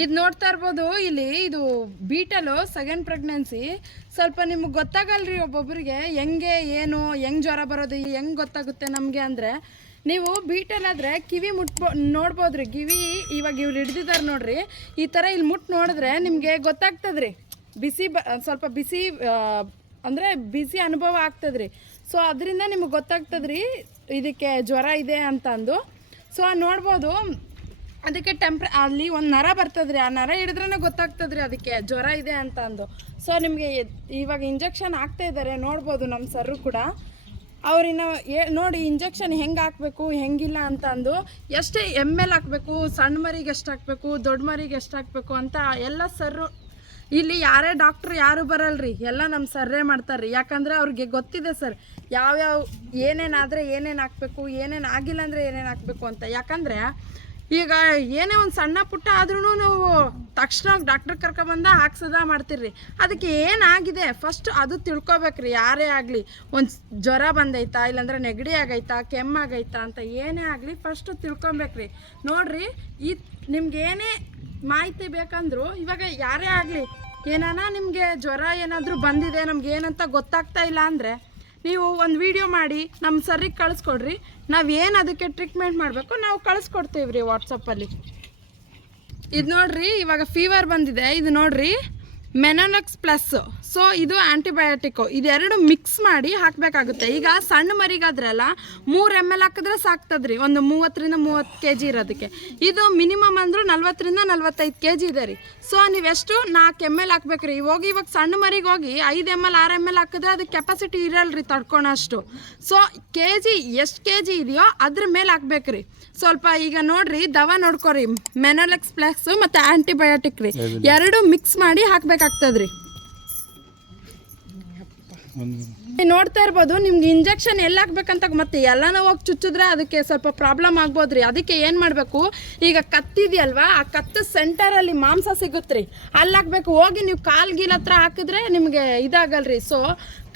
ಇದು ನೋಡ್ತಾ ಇರ್ಬೋದು, ಇಲ್ಲಿ ಇದು ಬೀಟಲು ಸೆಕೆಂಡ್ ಪ್ರೆಗ್ನೆನ್ಸಿ ಸ್ವಲ್ಪ ನಿಮ್ಗೆ ಗೊತ್ತಾಗಲ್ರಿ ಒಬ್ಬೊಬ್ಬರಿಗೆ ಹೆಂಗೆ, ಏನು, ಹೆಂಗ್ ಜ್ವರ ಬರೋದು ಹೆಂಗ್ ಗೊತ್ತಾಗುತ್ತೆ ನಮಗೆ ಅಂದರೆ, ನೀವು ಬೀಟಲಾದರೆ ಕಿವಿ ಮುಟ್ಬೋ, ನೋಡ್ಬೋದ್ರಿ, ಕಿವಿ ಇವಾಗ ಇವ್ರು ಹಿಡ್ದಿದ್ದಾರೆ ನೋಡ್ರಿ, ಈ ಥರ ಇಲ್ಲಿ ಮುಟ್ಟು ನೋಡಿದ್ರೆ ನಿಮಗೆ ಗೊತ್ತಾಗ್ತದ್ರಿ. ಬಿಸಿ ಬ, ಸ್ವಲ್ಪ ಬಿಸಿ ಅಂದರೆ ಬಿಸಿ ಅನುಭವ ಆಗ್ತದ್ರಿ. ಸೊ ಅದರಿಂದ ನಿಮಗೆ ಗೊತ್ತಾಗ್ತದ್ರಿ, ಇದಕ್ಕೆ ಜ್ವರ ಇದೆ ಅಂತ ಅಂದು. ಸೊ ನೋಡ್ಬೋದು ಅದಕ್ಕೆ ಟೆಂಪ್ರ ಅಲ್ಲಿ ಒಂದು ನರ ಬರ್ತದ್ರಿ. ಆ ನರ ಹಿಡಿದ್ರೇ ಗೊತ್ತಾಗ್ತದ್ರಿ ಅದಕ್ಕೆ. ಜ್ವರ ಇದೆ ಅಂತ ಅಂದು. ಸೊ ನಿಮಗೆ ಇವಾಗ ಇಂಜೆಕ್ಷನ್ ಆಗ್ತಾ ಇದ್ದಾರೆ ನೋಡ್ಬೋದು ನಮ್ಮ ಸರ್ರು ಕೂಡ. ಅವ್ರಿನ್ನ ಏ ನೋಡಿ ಇಂಜೆಕ್ಷನ್ ಹೆಂಗೆ ಹಾಕಬೇಕು, ಹೆಂಗಿಲ್ಲ ಅಂತ ಅಂದು. ಎಷ್ಟೇ ಎಂ ಎಲ್ ಹಾಕಬೇಕು, ಸಣ್ಣ ಮರಿಗೆ ಎಷ್ಟು ಹಾಕಬೇಕು, ದೊಡ್ಡ ಮರಿಗೆ ಎಷ್ಟು ಹಾಕಬೇಕು ಅಂತ ಎಲ್ಲ ಸರ್ರು ಇಲ್ಲಿ ಯಾರೇ ಡಾಕ್ಟ್ರು ಯಾರು ಬರಲ್ರಿ. ಎಲ್ಲ ನಮ್ಮ ಸರ್ರೇ ಮಾಡ್ತಾರ್ರಿ. ಯಾಕಂದರೆ ಅವ್ರಿಗೆ ಗೊತ್ತಿದೆ ಸರ್ ಯಾವ್ಯಾವ ಏನೇನಾದರೆ ಏನೇನು ಹಾಕ್ಬೇಕು, ಏನೇನು ಆಗಿಲ್ಲ ಅಂದರೆ ಏನೇನು ಹಾಕ್ಬೇಕು ಅಂತ. ಯಾಕಂದರೆ ಈಗ ಏನೇ ಒಂದು ಸಣ್ಣ ಪುಟ್ಟ ಆದ್ರೂ ನಾವು ತಕ್ಷಣ ಡಾಕ್ಟರ್ ಕರ್ಕೊಂಡ್ಬಂದ ಹಾಕ್ಸದ ಮಾಡ್ತೀರಿ ಅದಕ್ಕೆ ಏನಾಗಿದೆ? ಫಸ್ಟ್ ಅದು ತಿಳ್ಕೊಬೇಕ್ರಿ, ಯಾರೇ ಆಗಲಿ. ಒಂದು ಜ್ವರ ಬಂದೈತಾ, ಇಲ್ಲಾಂದ್ರೆ ನೆಗಡಿ ಆಗೈತಾ ಕೆಮ್ಮಾಗೈತಾ ಅಂತ ಏನೇ ಆಗಲಿ ಫಸ್ಟ್ ತಿಳ್ಕೊಬೇಕ್ರಿ. ನೋಡ್ರಿ, ಈ ನಿಮ್ಗೆ ಏನೇ ಮಾಹಿತಿ ಬೇಕಂದ್ರು ಇವಾಗ ಯಾರೇ ಆಗಲಿ, ಏನಾನ ನಿಮಗೆ ಜ್ವರ ಏನಾದರೂ ಬಂದಿದೆ ನಮ್ಗೆ ಏನಂತ ಗೊತ್ತಾಗ್ತಾ ಇಲ್ಲ ಅಂದರೆ ನೀವು ಒಂದು ವಿಡಿಯೋ ಮಾಡಿ ನಮ್ಮ ಸರ್ರಿಗೆ ಕಳಿಸ್ಕೊಡ್ರಿ. ನಾವು ಏನು ಅದಕ್ಕೆ ಟ್ರೀಟ್ಮೆಂಟ್ ಮಾಡಬೇಕು, ನಾವು ಕಳಿಸ್ಕೊಡ್ತೀವಿ ರೀ ವಾಟ್ಸಪ್ಪಲ್ಲಿ ಇದು ನೋಡ್ರಿ, ಇವಾಗ ಫೀವರ್ ಬಂದಿದೆ, ಇದು ನೋಡ್ರಿ. ಮೆನೋನಕ್ಸ್ ಪ್ಲಸ್ ಸೊ ಇದು ಆ್ಯಂಟಿಬಯೋಟಿಕ್ಕು ಇದೆರಡು ಮಿಕ್ಸ್ ಮಾಡಿ ಹಾಕಬೇಕಾಗುತ್ತೆ. ಈಗ ಸಣ್ಣ ಮರಿಗಾದ್ರಲ್ಲ ಮೂರು ಎಂ ಎಲ್ ಹಾಕಿದ್ರೆ ಸಾಕ್ತದ್ರಿ. ಒಂದು ಮೂವತ್ತರಿಂದ ಮೂವತ್ತು ಕೆ ಜಿ ಇರೋದಕ್ಕೆ. ಇದು ಮಿನಿಮಮ್ ಅಂದರೂ ನಲ್ವತ್ತರಿಂದ ನಲ್ವತ್ತೈದು ಕೆ ಜಿ ಇದೆ ರೀ. ಸೊ ನೀವೆಷ್ಟು ನಾಲ್ಕು ಎಂ ಎಲ್ ಹಾಕ್ಬೇಕ್ರಿ. ಹೋಗಿ ಇವಾಗ ಸಣ್ಣ ಮರಿಗೆ ಹೋಗಿ ಐದು ಎಂ ಎಲ್ ಆರು ಎಂ ಎಲ್ ಹಾಕಿದ್ರೆ ಅದು ಕೆಪಾಸಿಟಿ ಇರಲ್ರಿ ತಡ್ಕೊಳ್ಳೋಷ್ಟು ಸೊ ಕೆ ಜಿ ಎಷ್ಟು ಕೆ ಜಿ ಇದೆಯೋ ಅದ್ರ ಮೇಲೆ ಹಾಕ್ಬೇಕ್ರಿ. ಸ್ವಲ್ಪ ಈಗ ನೋಡ್ರಿ ದವಾ ನೋಡ್ಕೊರಿ. ಮೆನೋಲೆಕ್ಸ್ ಪ್ಲಸ್ ಮತ್ತು ಆ್ಯಂಟಿಬಯೋಟಿಕ್ ರೀ. ಎರಡು ಮಿಕ್ಸ್ ಮಾಡಿ ಹಾಕ್ಬೇಕಾಗ್ತದ್ರಿ ನೀವ್ ನೋಡ್ತಾ ಇರ್ಬೋದು ನಿಮ್ಗೆ ಇಂಜೆಕ್ಷನ್ ಎಲ್ಲಿ ಹಾಕ್ಬೇಕಂತ ಮತ್ತೆ ಎಲ್ಲಾನ ಹೋಗಿ ಚುಚ್ಚಿದ್ರೆ ಅದಕ್ಕೆ ಸ್ವಲ್ಪ ಪ್ರಾಬ್ಲಮ್ ಆಗ್ಬೋದ್ರಿ. ಅದಕ್ಕೆ ಏನು ಮಾಡಬೇಕು? ಈಗ ಕತ್ತಿದೆಯಲ್ವಾ? ಆ ಕತ್ತು ಸೆಂಟರಲ್ಲಿ ಮಾಂಸ ಸಿಗುತ್ತ್ರಿ ಅಲ್ಲಿ ಹಾಕ್ಬೇಕು. ಹೋಗಿ ನೀವು ಕಾಲ್ ಗೀಲ್ ಹತ್ರ ಹಾಕಿದ್ರೆ ನಿಮಗೆ ಇದಾಗಲ್ರಿ. ಸೊ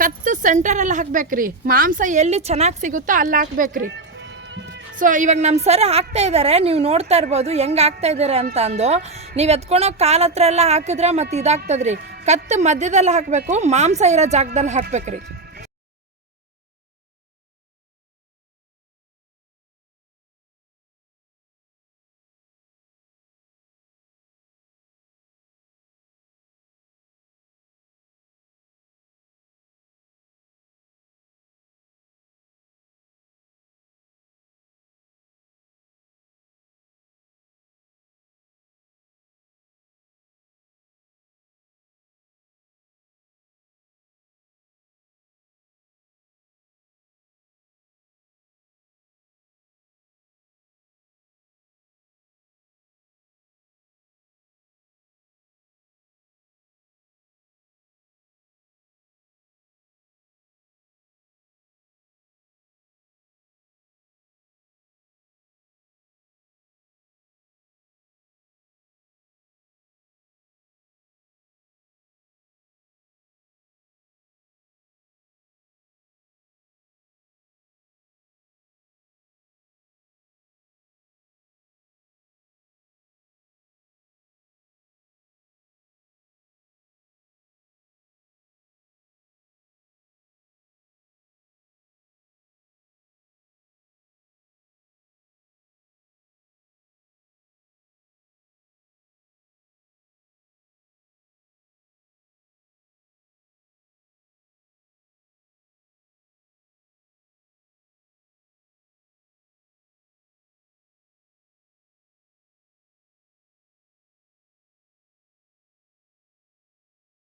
ಕತ್ತು ಸೆಂಟರಲ್ಲಿ ಹಾಕ್ಬೇಕ್ರಿ. ಮಾಂಸ ಎಲ್ಲಿ ಚೆನ್ನಾಗಿ ಸಿಗುತ್ತೋ ಅಲ್ಲಿ ಹಾಕ್ಬೇಕ್ರಿ. ಸೊ ಇವಾಗ ನಮ್ಮ ಸರ್ ಹಾಕ್ತಾ ಇದ್ದಾರೆ ನೀವು ನೋಡ್ತಾ ಇರ್ಬೋದು, ಹೆಂಗೆ ಹಾಕ್ತಾ ಇದ್ದಾರೆ ಅಂತ ಅಂದು. ನೀವು ಎತ್ಕೊಂಡೋಗಿ ಕಾಲ್ ಹತ್ರ ಎಲ್ಲ ಹಾಕಿದ್ರೆ ಮತ್ತೆ ಇದಾಗ್ತದ್ರಿ. ಕತ್ತು ಮಧ್ಯದಲ್ಲಿ ಹಾಕಬೇಕು, ಮಾಂಸ ಇರೋ ಜಾಗದಲ್ಲಿ ಹಾಕ್ಬೇಕ್ರಿ.